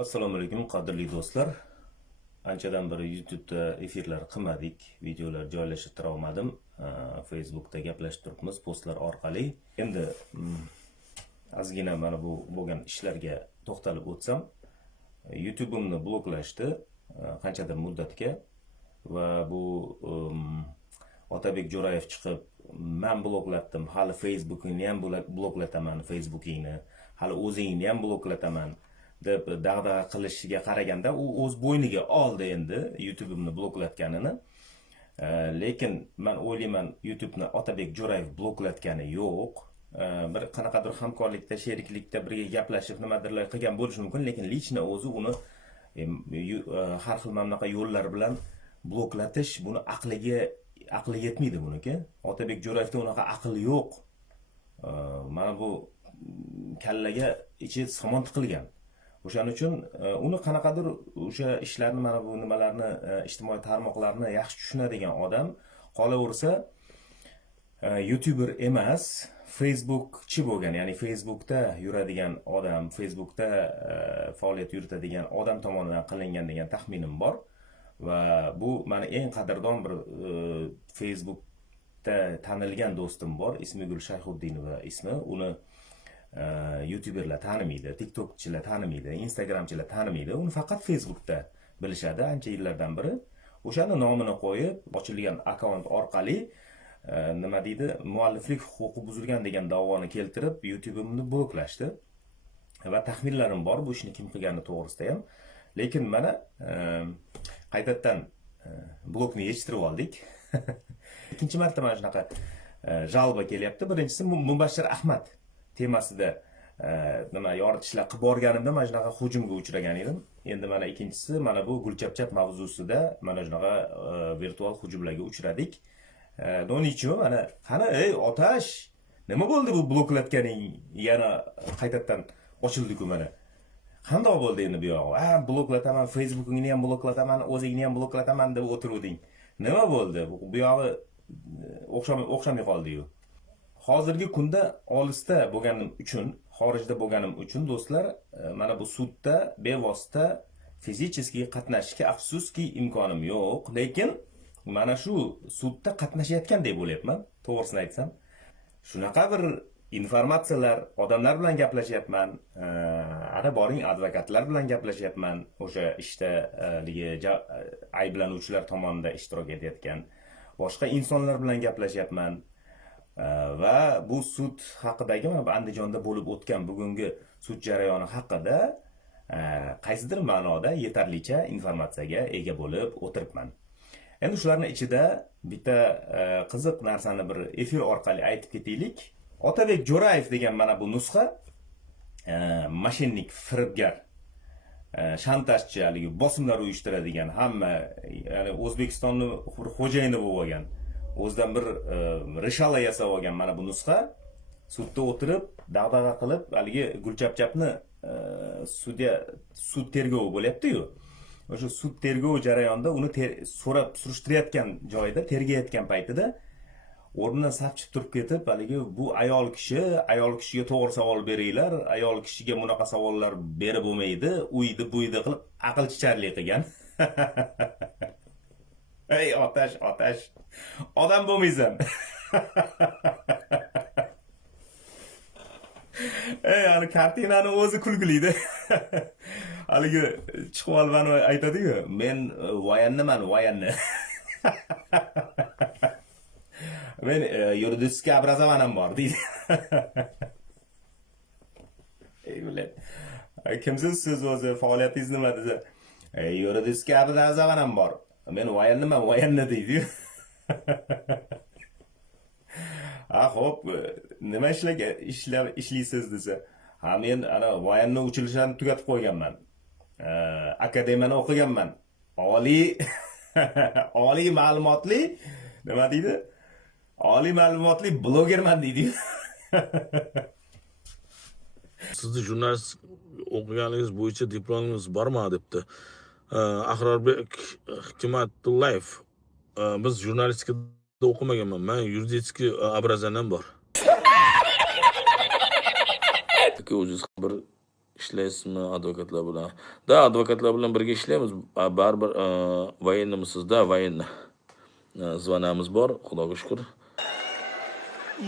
Assalomu alaykum qadrli do'stlar. Anchadan beri YouTube'da efirlar qilmadik, videolar joylashtira olmadim. Facebook'da gaplashib turibmiz postlar orqali. Endi ozgina mana bu bo'lgan ishlarga to'xtalib o'tsam, YouTube'imni bloklashdi qanchadir muddatga va bu Otabek Jo'rayev chiqib, "Men bloklatdim, hali Facebook'ingni ham bloklataman, Facebook'ingni, hali o'zingni ham bloklataman" deb dag'dag'a qilishiga qaraganda u o'z bo'yniga oldi endi YouTube'imni bloklatganini. Lekin men o'ylayman, YouTube'ni Otabek Jo'rayev bloklatgani yo'q. Bir qanaqadir hamkorlikda, sheriklikda birga gaplashib nimadirlar qilgan bo'lishi mumkin, lekin lichna o'zi uni har xil mana bunaqa yo'llar bilan bloklatish, buni aqli yetmaydi buniki. Otabek Jo'rayevda unaqa aql yo'q. Mana bu kallaga ichi somon tiqilgan. O'shaning uchun uni qanaqadir o'sha ishlarni, mana bu nimalarni, ijtimoiy tarmoqlarni yaxshi tushunadigan odam qolaversa, YouTuber emas, Facebookchi bo'lgan, ya'ni Facebookda yuradigan odam, Facebookda faoliyat yuritadigan odam tomonidan qilingan degan taxminim bor. Va bu meni eng qadrdon bir Facebookda tanilgan do'stim bor, ismi Gul Shayxuddinova ismi. Uni YouTuberlar tanimaydi, TikTokchilar tanimaydi, Instagramchilar tanimaydi. Uni faqat Facebookda bilishadi ancha yillardan beri. O'shani nomini qo'yib, ochilgan akkaunt orqali nima deydi, mualliflik huquqi buzilgan degan da'voni keltirib, YouTube'imni bloklashdi. Va taxminlarim bor bu ishni kim qilgani to'g'risida ham. Lekin mana qaytadan blokni yechtirib oldik. Ikkinchi marta mana shunaqa jalba kelyapti. Birinchisi Mubashshir Ahmad temasida nima yoritishlar qilib borganimda mana shunaqa hujumga uchragan edim. Endi mana ikkinchisi mana bu Gulchapchap mavzusida mana shunaqa virtual hujumlarga uchradik. Donichu mana qani ey otash, nima bo'ldi bu bloklatganing? Yana qaytadan ochildi-ku mana. Qanday bo'ldi endi bu yog'i? Bloklataman, Facebook'ingni ham bloklataman, o'zingni ham bloklataman deb o'tiruvding. Nima bo'ldi? Bu yog'i o'xshamay qoldi-yu. Hozirgi kunda olisda bo'lganim uchun, xorijda bo'lganim uchun do'stlar, mana bu sudda bevosita fizikiy qatnashishga afsuski imkonim yo'q, lekin mana shu sudda qatnashayotgandek bo'lyapman, to'g'risini aytsam. Shunaqa bir informatsiyalar, odamlar bilan gaplashyapman, ana boring advokatlar bilan gaplashyapman, o'sha ishda ayblanuvchilar tomonidan ishtirok etayotgan boshqa insonlar bilan gaplashyapman. Va bu sud haqidagi, mana bu Andijonda bo'lib o'tgan bugungi sud jarayoni haqida qaysidir ma'noda yetarlicha informatsiyaga ega bo'lib o'tiribman. Endi shularning ichida bitta qiziq narsani bir efir orqali aytib ketaylik. Otabek Jo'rayev degan mana bu nusxa mashinnik, firibgar, shantajchi, haligi bosimlar uyushtiradigan, hamma, ya'ni O'zbekistonni xo'jayini bo'lib olgan, o'zidan bir rishala yasab olgan mana bu nusxa sudda o'tirib, dag'dag'a qilib, haligi Gulchapchapni sud tergovi bo'lyapti-yu. O'sha sud tergov jarayonida uni so'rab surishtirayotgan joyida, tergayotgan paytida o'rnidan sapchib turib ketib, haligi bu ayol kishiga to'g'ri savol beringlar, ayol kishiga bunaqa savollar berib bo'lmaydi, uydi buydi qilib aqlchicharlik qilgan. Ey otash, odam bo'lmaysan. Ey, ani kartinani o'zi kulgiliydi. Haligi chiqib olib aytadi-ku, men voyanniman, voyanni. Men yuridiskiy obrazovaniyam bor deydi. Ey bilan, kimsiz siz o'zi, faoliyatingiz nima desa, yuridiskiy obrazovaniyam bor. Men voyanniman, voyanni deydi. Xo'p, nima ishlaysiz desa, men ana voyanni uchilishini tugatib qo'yganman. Akademiyani o'qiganman. Oliy ma'lumotli, nima deydi? Oliy ma'lumotli blogerman deydi. Sizni jurnalist o'qiganingiz bo'yicha diplomingiz bormi debdi. Ahrorbek Hikmatullayev, biz jurnalistikada o'qimaganman. Men yuridiskiy obrazaniyam bor. O'zingiz bir ishlaysizmi advokatlar bilan? Da, advokatlar bilan birga ishlaymiz. Baribir voyennimisizda, voyenni. Zvonamiz bor, Xudoga shukr.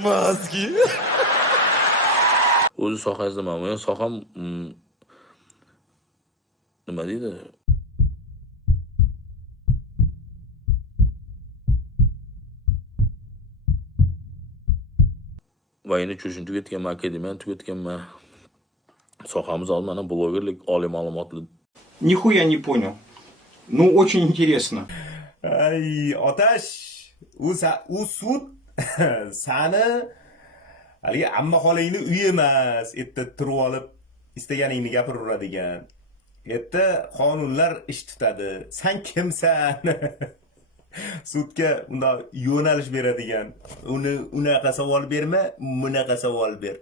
Mazgi. O'zi sohasida men soham nima deydi? Voyenni cho'shini tugatganman, akademiyani tugatganman. Sohamiz mana blogerlik, oliy ma'lumotli. Нихуя не понял. Ну, очень интересно. Ay, otash, u sud sani haligi amma xolangni uyi emas, erta turib olib istaganingni gapiraveradigan. Erta qonunlar ish tutadi. Sen kimsan? Sudga unda yo'nalish beradigan. Uni unaqa savol berma, bunaqa savol ber.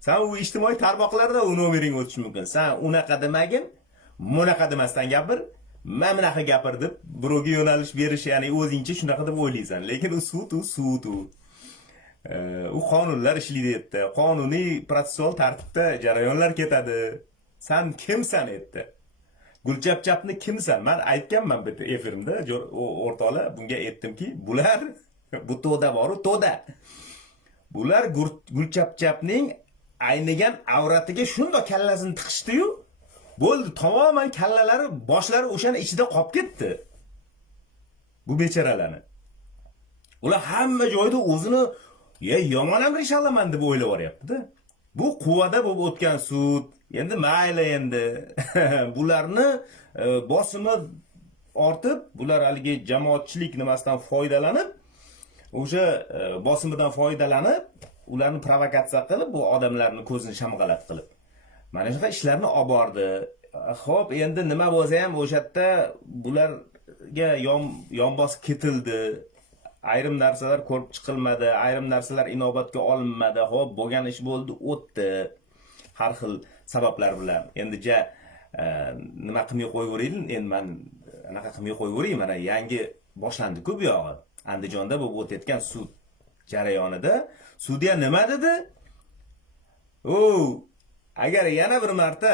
Sen u ijtimoiy tarmoqlarda u nomering o'tish mumkin. Sen unaqa demagin, bunaqa demasdan gapir. Men bunaqa gapir deb birovga yo'nalish berish, ya'ni o'zingcha shunaqa deb o'ylaysan. Lekin u sud u. U qonunlar ishlaydi yerda. Qonuniy protsessual tartibda jarayonlar ketadi. Sen kimsan yerda? Gulchapchapni kimsan? Men aytganman bitta efirimda, o'rtoqlar, bunga aytdimki, bular bu to'da boru to'da. Bular Gulchapchapning aynigan avratiga shunday kallasini tiqishdi-yu, bo'ldi, tamoman kallalari, boshlari o'shani ichida qolib ketdi. Bu bechoralarni. Ular hamma joyda o'zini yomon amr ishlaman deb o'ylab o'ryapti-da. Bu quvada bo'lib o'tgan sud. Endi mayli endi. Bularni bosimi ortib, bular haligi jamoatchilik nimasidan foydalanib, o'sha bosimidan foydalanib, ularni provokatsiya qilib, bu odamlarning ko'zini shamg'alat qilib. Mana shunaqa ishlarni olib bordi. Xo'p, endi nima bo'lsa ham o'sha yerda bularga yon bosib ketildi. Ayrim narsalar ko'rib chiqilmadi, ayrim narsalar inobatga olinmadi. Xo'p, bo'lgan ish bo'ldi, o'tdi. Har xil sabablar bilan. Endi nima qilmay qo'yaveraylik, endi men anaqa qilmay qo'yaveray, mana yangi boshlandi-ku bu yog'i. Andijonda bo'lib o'tayotgan sud jarayonida sudya nima dedi? Agar yana bir marta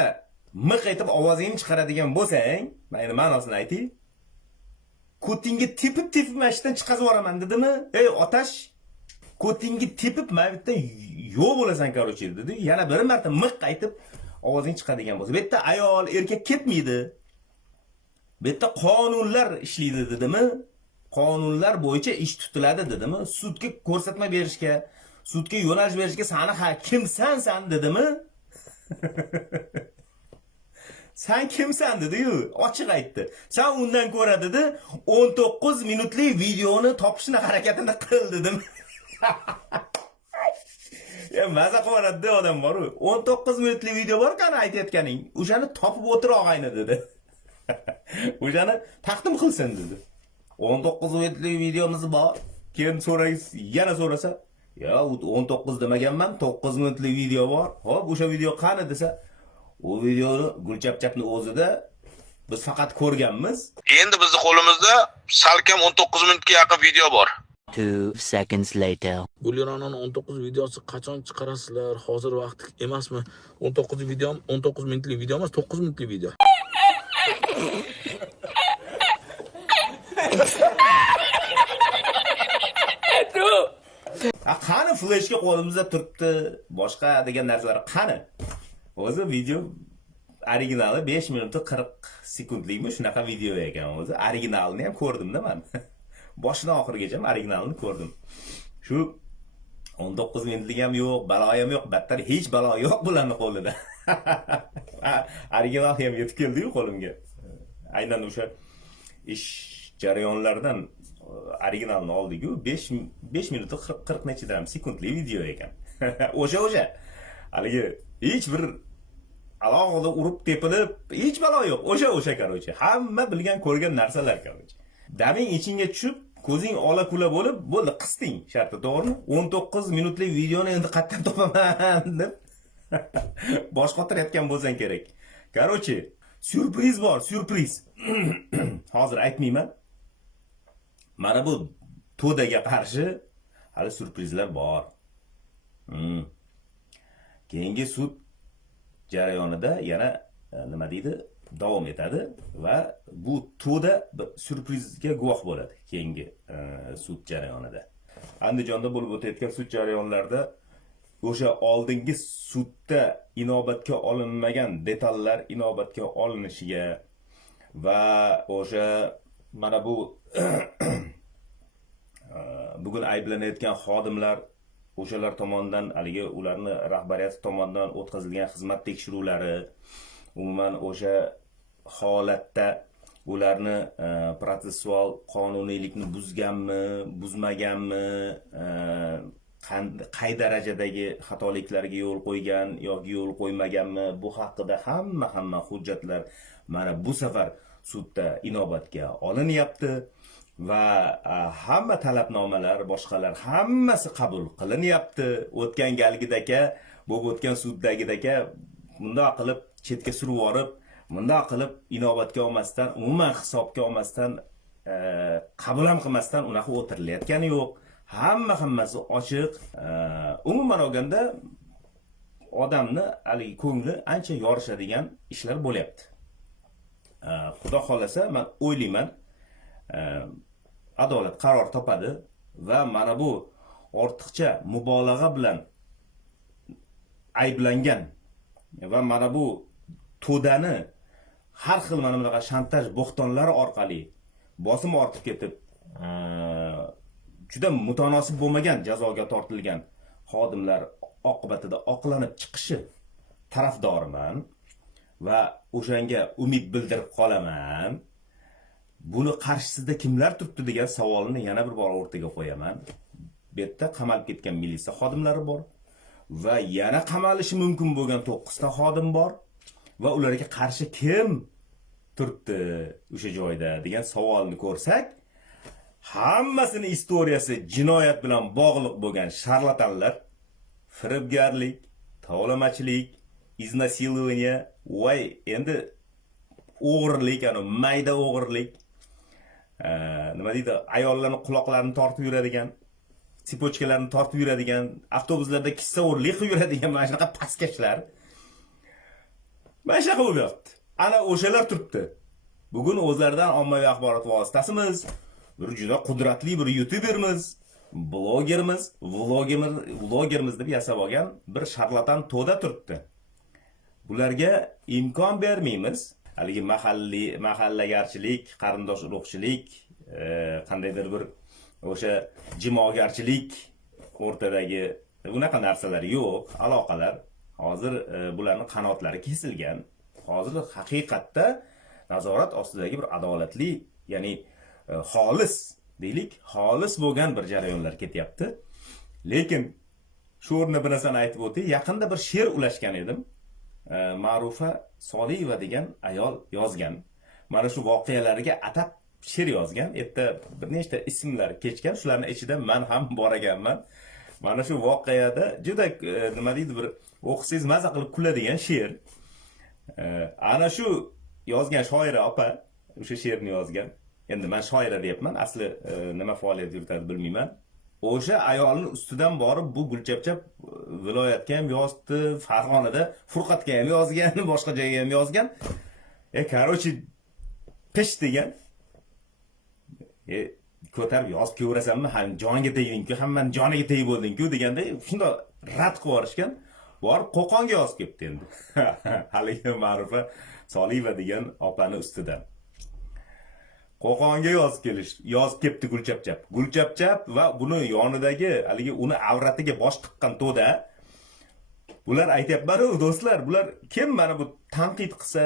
miq etib ovozingni chiqaradigan bo'lsang, men ma'nosini aytay. Ko'tingga tepib mashinadan chiqazib yuboraman dedimi? Ey otash, ko'tingga tepib mavitdan yo'q bo'lasan qarochi dedi. Yana bir marta miq aytib ovozing chiqadigan bo'lsa, bu yerda ayol, erkak ketmaydi. Bu yerda qonunlar ishlaydi dedimi? Qonunlar bo'yicha ish tutiladi dedimi? Sudga ko'rsatma berishga, sudga yo'nalish berishga sani kimsan sen dedimi? Sen kimsan dedi-yu, ochiq aytdi. Sen undan ko'ra dedi, 19 minutlik videoni topishni harakatini qil dedim. Ya maza qiladi odam bor-ku. 19 minutlik video bor-ku aytayotganing. O'shani topib o'tir og'ayni dedi. O'shani taqdim qilsin dedi. 19 minutlik videomiz bor. Keyin so'raysiz, yana so'rasa, ya 19 demaganman, 9 minutlik video bor. Xo'p, o'sha video qani desa, o videoni Gulchapchapning o'zida biz faqat ko'rganmiz. Endi bizning qo'limizda salkam 19 minutga yaqin video bor. 2 seconds later. Gulyonaning 19 videosi qachon chiqarasizlar? Hozir vaqti emasmi? 19 video, 19 minutlik video emas, 9 minutlik video. Qani fleshga qo'limizda turibdi, boshqa degan narsalar qani? O'zi video originali 5 minut 40 sekundlikmi shunaqa video ekan o'zi. Originalini ham ko'rdim-da men. Boshidan oxirigacha originalini ko'rdim. Shu 19 minutlik ham yo'q, balo ham yo'q, battar hech balo yo'q bularning qo'lida. Original ham yetib keldi-yu qo'limga. Aynan o'sha ish jarayonlaridan originalni oldik-ku, 5 minut 40 nechadan sekundlik video ekan. O'sha haligi hech bir alohida urib tepilib, hech balo yo'q. O'sha qarochi. Hamma bilgan ko'rgan narsalar qarochi. Daming ichingga tushib, ko'zing ola-kula bo'lib, bo'ldi, qisting, sharti to'g'rimi? 19 minutlik videoni endi qayerdan topaman deb bosh qotirayotgan bo'lsang kerak. Qarochi, syurpriz bor, syurpriz. Hozir aytmayman. Mana bu to'daga qarshi hali syurprizlar bor. Keyingi sud jarayonida yana nima deydi, davom etadi va bu to'da bir syurprizga guvoh bo'ladi keyingi sud jarayonida. Andijonda bo'lib o'tayotgan sud jarayonlarida o'sha oldingi sudda inobatga olinmagan detallar inobatga olinishiga va o'sha mana bu bugun ayblanayotgan xodimlar o'shalar tomonidan haligi ularni rahbariyati tomonidan o'tkazilgan xizmat tekshiruvlari, umuman o'sha holatda ularni protsessual qonuniylikni buzganmi, buzmaganmi, qay darajadagi xatoliklarga yo'l qo'ygan yoki yo'l qo'ymaganmi, bu haqida hamma hujjatlar mana bu safar sudda inobatga olinyapti va hamma talabnomalar, boshqalar hammasi qabul qilinyapti. O'tgan galgidaka, bo'lib o'tgan suddagidaka bundoq qilib chetga surib yorib, bundoq qilib inobatga olmasdan, umuman hisobga olmasdan, qabul ham qilmasdan unaqa o'tirilayotgani yo'q. Hammasi ochiq. Umuman olganda odamni haligi ko'ngli ancha yorishadigan ishlar bo'lyapti. Xudo xolasa men o'ylayman, adolat qaror topadi va mana bu ortiqcha mubolag'a bilan ayblangan va mana bu to'dani har xil mana bunaqa shantaj bo'xtonlari orqali bosim ortib ketib, juda mutanosib bo'lmagan jazoga tortilgan xodimlar oqibatida oqlanib chiqishi tarafdoriman va o'shanga umid bildirib qolaman. Buni qarshisida kimlar turibdi degan savolni yana bir bor o'rtaga qo'yaman. Bu yerda qamalib ketgan militsiya xodimlari bor va yana qamalishi mumkin bo'lgan 9 ta xodim bor va ularga qarshi kim turibdi o'sha joyda degan savolni ko'rsak, hammasini istoriyasi jinoyat bilan bog'liq bo'lgan sharlatanlar, firibgarlik, tovlamachilik, iznasilovание, voy endi o'g'irlik, ana mayda o'g'irlik, nima deydi, ayollarning quloqlarini tortib yuradigan, sipochkalarini tortib yuradigan, avtobuslarda kissa o'rlik qilib yuradigan mana shunaqa pastkashlar. Mana shunaqa bo'lyapti. Ana o'shalar turibdi. Bugun o'zlaridan ommaviy axborot vositasimiz, bir juda qudratli bir youtubermiz, vlogerimiz deb yasab olgan bir sharlatan to'da turibdi. Bularga imkon bermaymiz. Haligi mahallagarchilik, qarindosh urug'chilik, qandaydir bir o'sha jimogarchilik o'rtadagi unaqa narsalar yo'q, aloqalar. Hozir bularning qanotlari kesilgan. Hozir haqiqatda nazorat ostidagi bir adolatli, ya'ni xolis, deylik, xolis bo'lgan bir jarayonlar ketyapti. Lekin shu o'rnida bir narsani aytib o'tay, yaqinda bir she'r ulashgan edim. Ma'rufa Soliyeva degan ayol yozgan. Mana shu voqealarga atab she'r yozgan. Erta bir nechta ismlar kechgan, shularning ichida men ham bor ekanman. Mana shu voqeada juda nima deydi, bir o'qisangiz maza qilib kuladigan she'r. Ana shu yozgan shoira opa o'sha she'rni yozgan. Endi men shoira deyapman, asli nima faoliyat yuritadi bilmayman. O'sha ayolning ustidan borib bu Gulchapchap viloyatga ham yozdi, Farg'onada Furqatga ham yozgan, boshqa joyga ham yozgan. Короче, qish degan. Ko'tarib yozib ko'rasanmi, ham jonga tegding-ku, hammaning joniga tegib bo'lding-ku deganda shunda rad qilib yuborishgan. Borib Qo'qonga yozib ketdi endi. Haligi Ma'rufa Soliyeva degan opani ustidan. Qo'qonga yozib ketdi Gulchapchap va buni yonidagi haligi uni avratiga bosh tiqqan to'da bular aytayapman-ku, do'stlar, bular kim mana bu tanqid qilsa,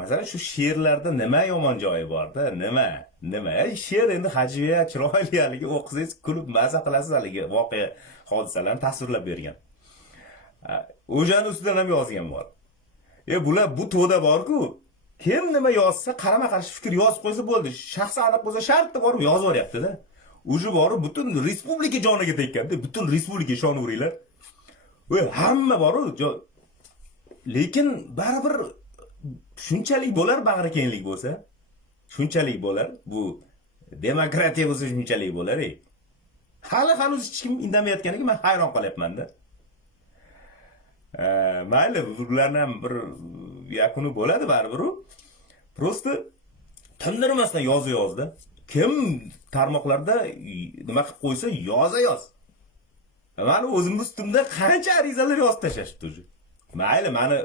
masalan shu she'rlarda nima yomon joyi bor-da, nima? She'r endi hajviya, chiroyli, haligi o'qisangiz kulib maza qilasiz, haligi voqea hodisalarni tasvirlab bergan. O'shaning ustidan ham yozgan bor. Bular bu to'da bor-ku, kim nima yozsa, qarama-qarshi fikr yozib qo'ysa bo'ldi. Shaxsi aniq bo'lsa shartda borib yozib yuboryapti-da. O'sha borib butun respublika joniga tekkan-da, butun respublika ishonaveringlar. Hamma bor-ku. Lekin baribir shunchalik bo'lar, bag'ri kenglik bo'lsa, shunchalik bo'lar. Bu demokratiya bo'lsa shunchalik bo'lar. Hali hanuz hech kim indamayotganiga men hayron qolyapman-da. Mayli, bularni ham bir yakuni bo'ladi baribir. Prosta tindirmasdan yozda. Kim tarmoqlarda nima qilib qo'ysa yoz. Mani o'zimni ustimda qancha arizalar yozib tashlashibdi o'zi. Mayli, mani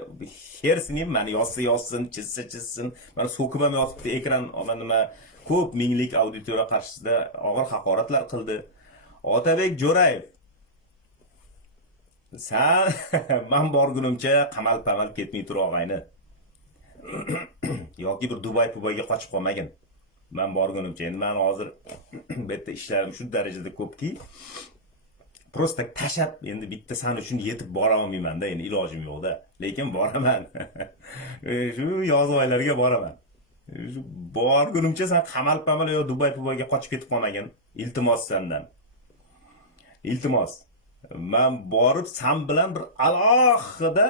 hersinim, mani yozsin, chizsin. Mani so'kib ham yozibdi, ekran nima ko'p minglik auditoriya qarshisida og'ir haqoratlar qildi. Otabek Jo'rayev, sen men borgunimcha qamal-pamal ketmay tur og'ayni. Yoki bir Dubayga qochib qolmagin. Men borgunimcha, endi men hozir bu yerda ishlarim shu darajada ko'pki, prosta tashab endi bitta san uchun yetib bora olmayman-da, endi ilojim yo'q-da. Lekin boraman. Shu yoz oylarga boraman. Shu borgunimcha sen qamal-pamal yo Dubayga qochib ketib qolmagin. Iltimos sendan. Iltimos. Men borib sen bilan bir alohida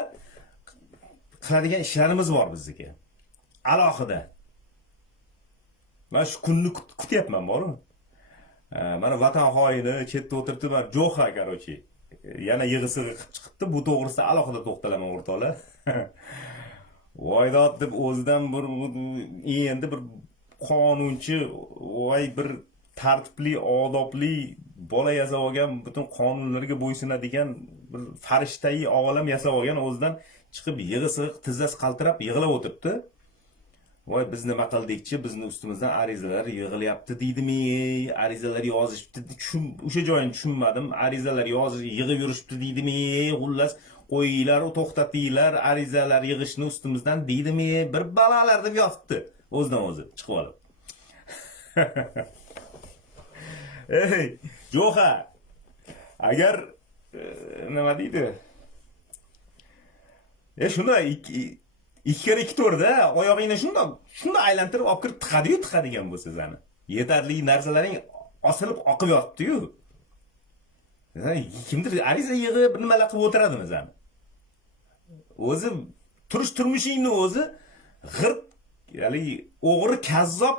qiladigan ishlarimiz bor bizniki. Alohida. Men shu kunni kutyapman, bormi? Mana vatan xoini chetda o'tiribdi, men Jo'xa, короче. Yana yig'isiga chiqibdi, bu to'g'risida alohida to'xtalaman o'rtoqlar. Voydod deb o'zidan endi bir qonunchi, voy bir tartibli, odobli bola yasab olgan, butun qonunlarga bo'ysunadigan bir farishtai olam yasab olgan o'zidan chiqib yig'isiga tizzasi qaltirab yig'lab o'tiribdi. Voy biz nima qildikchi, bizni ustimizdan arizalar yig'ilyapti deydimi, arizalar yozishibdi, o'sha joyini tushunmadim. Arizalar yig'ib yurishibdi deydimi, xullas qo'yinglar, to'xtatinglar, arizalar yig'ishni ustimizdan deydimi, bir balolar deb yozibdi. O'zidan o'zi chiqib olib. Ey, Jo'xa, agar nima deydi? Shunday 2x2 oyog'ingni shunday aylantirib olib kirib tiqadigan bo'lsa seni. Yetarli narsalaring osilib oqib yotibdi-yu. Kimdir ariza yig'ib nimalar qilib o'tiradimi seni? O'zi turmushingni o'zi g'irt, ya'ni o'g'ri, kazzob,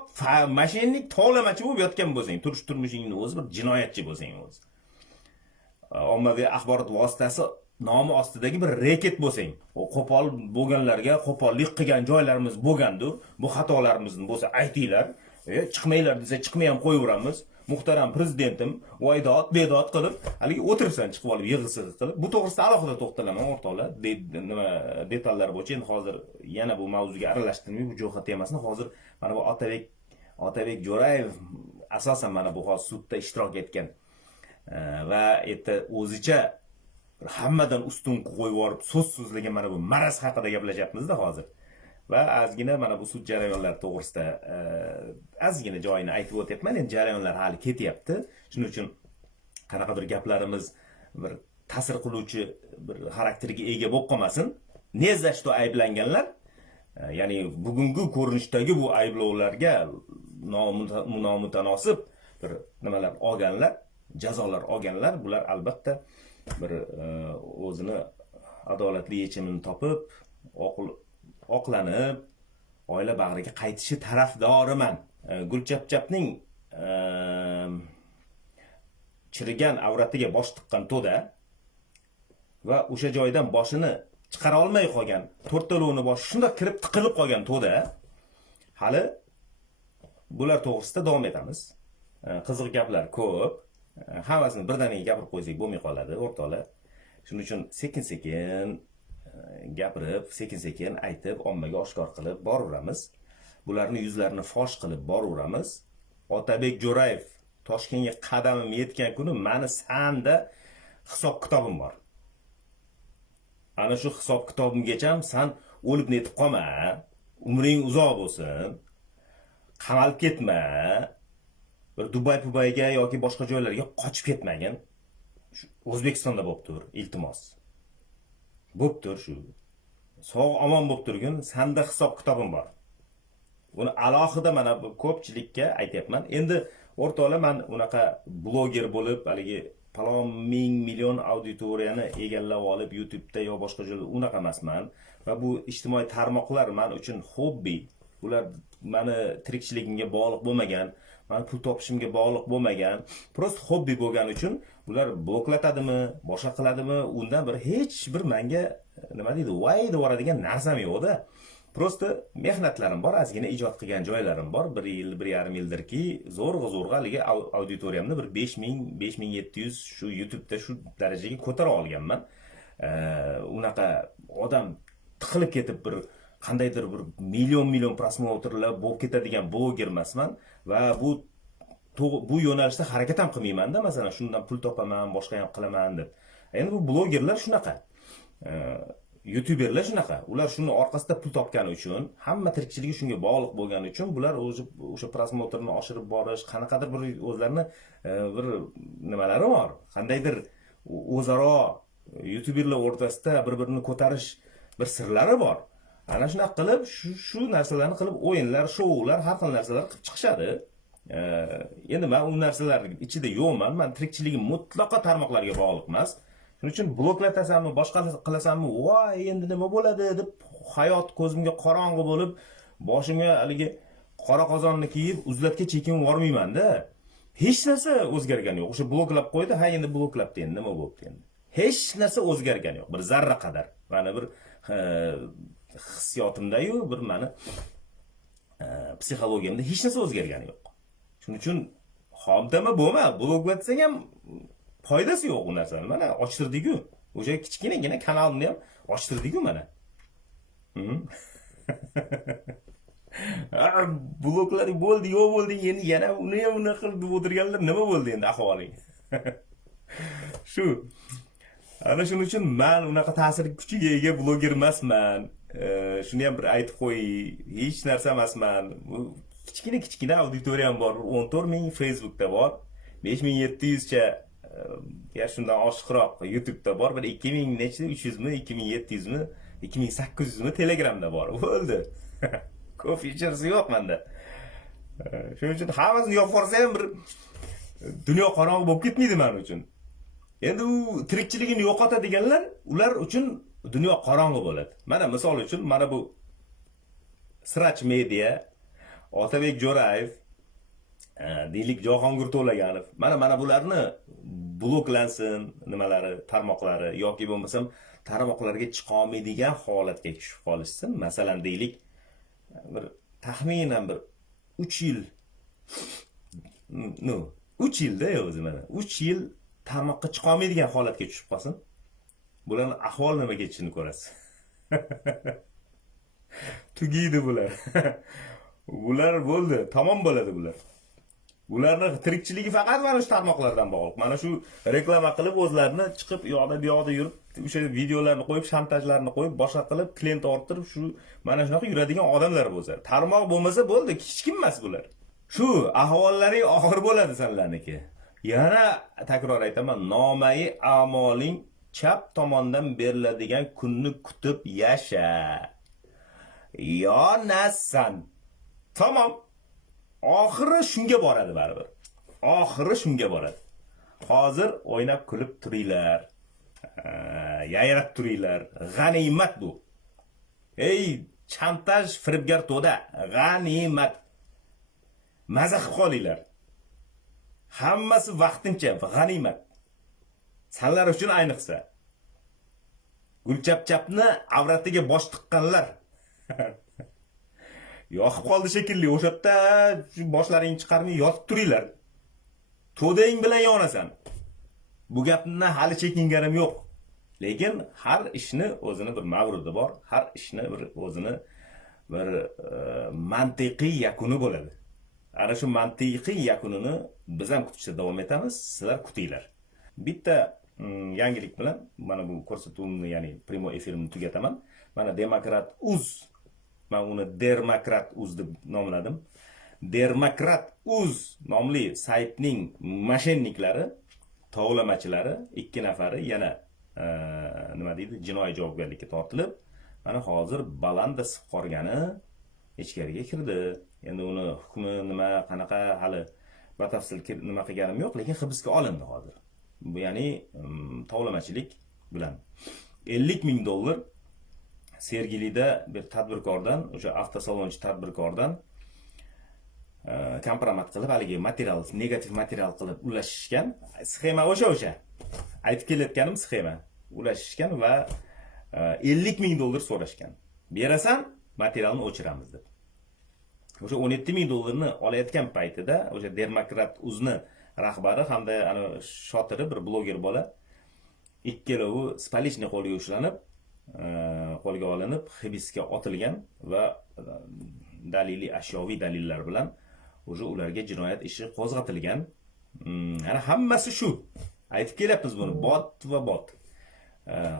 mashinnik, tovlamachi bo'lib yotgan bo'lsang, turmushingni o'zi bir jinoyatchi bo'lsang o'zi. Ommaviy axborot vositasi nomi ostidagi bir reket bo'lsang, o qo'pol bo'lganlarga qo'pollik qilgan joylarimiz bo'lgandir. Bu xatolarimizni bo'lsa aytinglar. Chiqmanglar desa chiqmay ham qo'yaveramiz. Muhtaram prezidentim voydod, bedod qilib, haligi o'tiribsan chiqib olib yig'isi qilib. Bu to'g'risida alohida to'xtalaman o'rtoqlar. Nima detallar bo'yicha endi hozir yana bu mavzuga aralashtirmay bu Jo'xa temasini hozir mana bu Otabek Jo'rayev asosan mana bu hozir sudda ishtirok etgan va o'zicha hammadan ustun qo'yib yuborib so'z so'zlagan mana bu maraz haqida gaplashyapmiz-da hozir. Va ozgina mana bu sud jarayonlari to'g'risida ozgina joyini aytib o'tyapman. Endi jarayonlar hali ketyapti. Shuning uchun qanaqadir gaplarimiz bir ta'sir qiluvchi bir xarakterga ega bo'lib qolmasin. Nezashto ayblanganlar, ya'ni bugungi ko'rinishdagi bu ayblovlarga nomutanosib bir nimalar olganlar, jazolar olganlar, bular albatta bir o'zini adolatli yechimini topib, oqlanib, oila bag'riga qaytishi tarafdoriman. Gulchapchapning chirigan avratiga bosh tiqqan to'da va o'sha joydan boshini chiqara olmay qolgan, to'rttalovni boshi shunda kirib tiqilib qolgan to'da hali bular to'g'risida davom etamiz. Qiziq gaplar ko'p. Hammasini birdaniga gapirib qo'ysak bo'lmay qoladi o'rtoqlar. Shuning uchun sekin-sekin gapirib, sekin-sekin aytib, ommaga oshkor qilib boraveramiz. Bularni yuzlarini fosh qilib boraveramiz. Otabek Jo'rayev Toshkentga qadamim yetgan kuni meni sanda hisob-kitobim bor. Ana shu hisob-kitobimgacha sen o'lib netib qolma, umring uzoq bo'lsin, qamalib ketma. Bir Dubayga yoki boshqa joylarga qochib ketmagin. O'zbekistonda bo'lib tur, iltimos. Bo'lib tur shu. Sog' omon bo'lib turgin, senda hisob-kitobim bor. Buni alohida mana bu ko'pchilikka aytayapman. Endi o'rtoqlar, men unaqa bloger bo'lib, haligi palon ming million auditoriyani egallab olib YouTube'da yo boshqa joylarda unaqa emasman. Va bu ijtimoiy tarmoqlar men uchun hobbi. Bu bular mani tirikchiligimga bog'liq bo'lmagan, mani pul topishimga bog'liq bo'lmagan, prosta hobbi bo'lgani uchun bular bloklatadimi, boshqa qiladimi, undan bir hech bir menga nima deydi, voy deb yuboradigan narsam yo'q-da. Prosta mehnatlarim bor, ozgina ijod qilgan joylarim bor. 1 yil, 1,5 yildirki, zo'rg'a haligi auditoriyamni bir 5000, 5700 shu YouTube'da shu darajaga ko'tara olganman. Unaqa odam tiqilib ketib bir qandaydir bir million prosmotrlar bo'lib ketadigan bloger emasman va bu yo'nalishda harakat ham qilmayman-da, masalan, shundan pul topaman, boshqa ham qilaman deb. Endi bu blogerlar shunaqa. YouTuberlar shunaqa. Ular shuni orqasida pul topgani uchun, hamma tirikchiligi shunga bog'liq bo'lgani uchun bular o'sha prosmotrni oshirib borish, qanaqadir bir o'zlarini bir nimalari bor. Qandaydir o'zaro YouTuberlar o'rtasida bir-birini ko'tarish bir sirlari bor. Ana shunaqa qilib, shu narsalarni qilib o'yinlar, shoular, har xil narsalar qilib chiqishadi. Endi men u narsalar ichida yo'qman. Men tirikchiligim mutlaqo tarmoqlarga bog'liq emas. Shuning uchun bloklatasammi, boshqa qilasammi, voy endi nima bo'ladi deb hayot ko'zimga qorong'i bo'lib, boshimga haligi qora qozonni kiyib, uzlatga chekinib bormayman-da. Hech narsa o'zgargani yo'q. O'sha bloklab qo'ydi, ha endi bloklabdi, endi nima bo'ldi endi? Hech narsa o'zgargani yo'q. Bir zarra qadar. Mana bir hissiyotimda-yu, bir meni psixologiyamda hech narsa o'zgargani yo'q. Shuning uchun xomtama bo'lma, bloklatsang ham foydasi yo'q u narsani. Mana ochtirdik-ku. O'sha kichkinagina kanalimni ham ochtirdik-ku mana. Bloklar bo'ldi, yo'q bo'ldi, endi yana uni ham unaqa qilib o'tirganlar nima bo'ldi endi ahvoling? Shu. Ana shuning uchun men unaqa ta'sir kuchiga ega bloger emasman. Shuni ham bir aytib qo'y, hech narsa emasman. Kichkina auditoriyam bor, 14 ming Facebookda bor, 5700 cha ya shundan oshiqroq YouTube'da bor, bir 2000 nechta, 300 mi, 2700 mi, 2800 mi Telegramda bor. Bo'ldi. Ko'p featuresi yo'q menda. Shuning uchun hammasini yopib yuborsa ham bir dunyo qorong'i bo'lib ketmaydi men uchun. Endi u tirikchiligini yo'qotadiganlar, ular uchun dunyo qorong'i bo'ladi. Mana misol uchun, mana bu Sirach Media, Otabek Jo'rayev, deylik Jahongir To'laganov. Mana bularni bloklansin, nimalari, tarmoqlari yoki bo'lmasam tarmoqlarga chiqa olmaydigan holatga tushib qolishsin. Masalan, deylik bir taxminan bir 3 yil 3 yilda o'zi mana 3 yil tarmoqqa chiqa olmaydigan holatga tushib qolsin. Bularning ahvoli nima kechishini ko'rasiz. Tugaydi bular. Bular bo'ldi, tamom bo'ladi bular. Ularning tirikchiligi faqat mana shu tarmoqlardan bog'liq. Mana shu reklama qilib o'zlarini chiqib bu yoqda yurib, o'sha videolarni qo'yib, shantajlarni qo'yib, boshqa qilib, klient orttirib, shu mana shunaqa yuradigan odamlar bo'lsa, tarmoq bo'lmasa bo'ldi, hech kim emas bular. Shu ahvollaring og'ir bo'ladi sanlarniki. Yana takror aytaman, nomai amoling chap tomondan beriladigan kunni kutib yasha. Yonasan. Tamam. Oxiri shunga boradi baribir. Oxiri shunga boradi. Hozir o'ynab kulib turinglar. Yayrab turinglar. G'animat bu. Ey, chantaj firibgar to'da, g'animat. Maza qilib qolinglar. Hammasi vaqtincha, g'animat. Sanlar uchun ayniqsa. Gulchapchapni avratiga bosh tiqqanlar. Yoqib qoldi shekilli, o'shatda boshlaringni chiqarmay yotib turinglar. To'dang bilan yonasan. Bu gapni hali chekinganim yo'q. Lekin har ishni o'zini bir mavrudi bor, har ishni bir o'zini bir mantiqiy yakuni bo'ladi. Ana shu mantiqiy yakunini biz ham kutishda davom etamiz, sizlar kutinglar. Bitta yangilik bilan mana bu ko'rsatuvimni, ya'ni primo efirimni tugataman. Mana Demokrat.uz, men uni Dermakrat.uz deb nomladim. Dermakrat.uz nomli saytning moshenniklari, tovlamachilari 2 nafari yana nima deydi, jinoiy javobgarlikka tortilib, mana hozir Balandas qolgani ichkariga kirdi. Endi uni hukmi nima, qanaqa hali batafsil nima qilganim yo'q, lekin hibsga olindi hozir. Bu ya'ni tovlamachilik bilan $50,000 Sergelida bir tadbirkordan, o'sha avtosalonchi tadbirkordan kompromat qilib, haligi material, negativ material qilib ulashishgan. Sxema o'sha. Aytib kelayotganim sxema. Ulashishgan va $50,000 so'rashgan. Berasan, materialni o'chiramiz deb. O'sha $17,000 olayotgan paytida o'sha Demokrat Uz'ni rahbari hamda ana shotiri bir bloger bola ikkalovi spalishni qo'lga ushlanib, qo'lga olinib, hibsga otilgan va daliliy ashyoviy dalillar bilan o'sha ularga jinoyat ishi qo'zg'atilgan. Ana hammasi shu. Aytib kelyapmiz buni, bot va bot.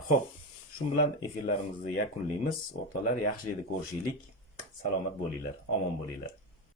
Xo'p, shu bilan efirlarimizni yakunlaymiz. O'rtoqlar, yaxshilikni ko'rishaylik. Salomat bo'linglar, omon bo'linglar.